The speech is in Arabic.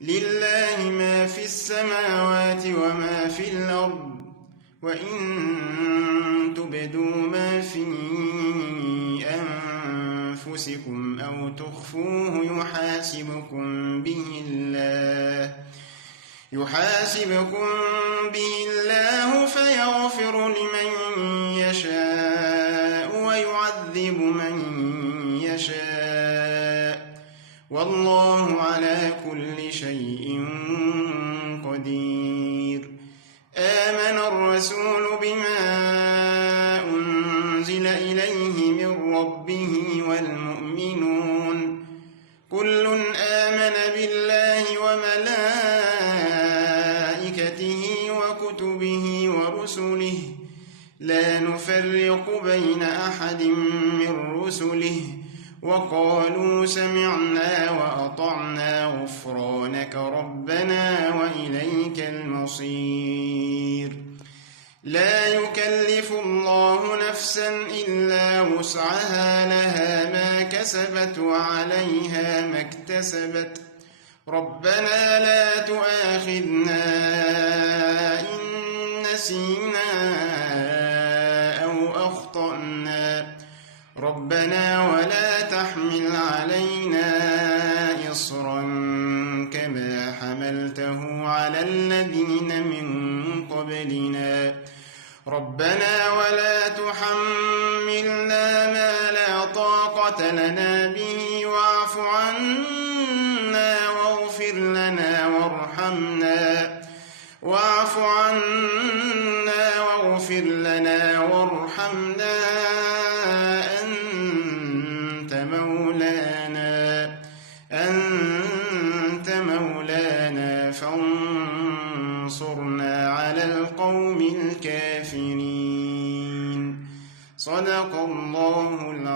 لله ما في السماوات وما في الأرض وإن تبدوا ما في أنفسكم أو تخفوه يحاسبكم به الله فيغفر لمن يشاء ويعذب من يشاء والله على كل شيء قدير. آمن الرسول بما أنزل إليه من ربه والمؤمنون كل آمن بالله وملائكته وكتبه ورسله لا نفرق بين أحد من رسله وقالوا سمعنا وأطعنا غفرانك ربنا وإليك المصير. لا يكلف الله نفسا إلا وسعها لها ما كسبت وعليها ما اكتسبت ربنا لا تؤاخذنا إن نسينا أو أخطأنا ربنا ولا تحمل علينا إصرا كما حملته على الذين من قبلنا ربنا ولا تحملنا ما لا طاقة لنا به واعف عنا واغفر لنا وارحمنا أنت مولانا فانصرنا على القوم الكافرين. صدق الله العظيم.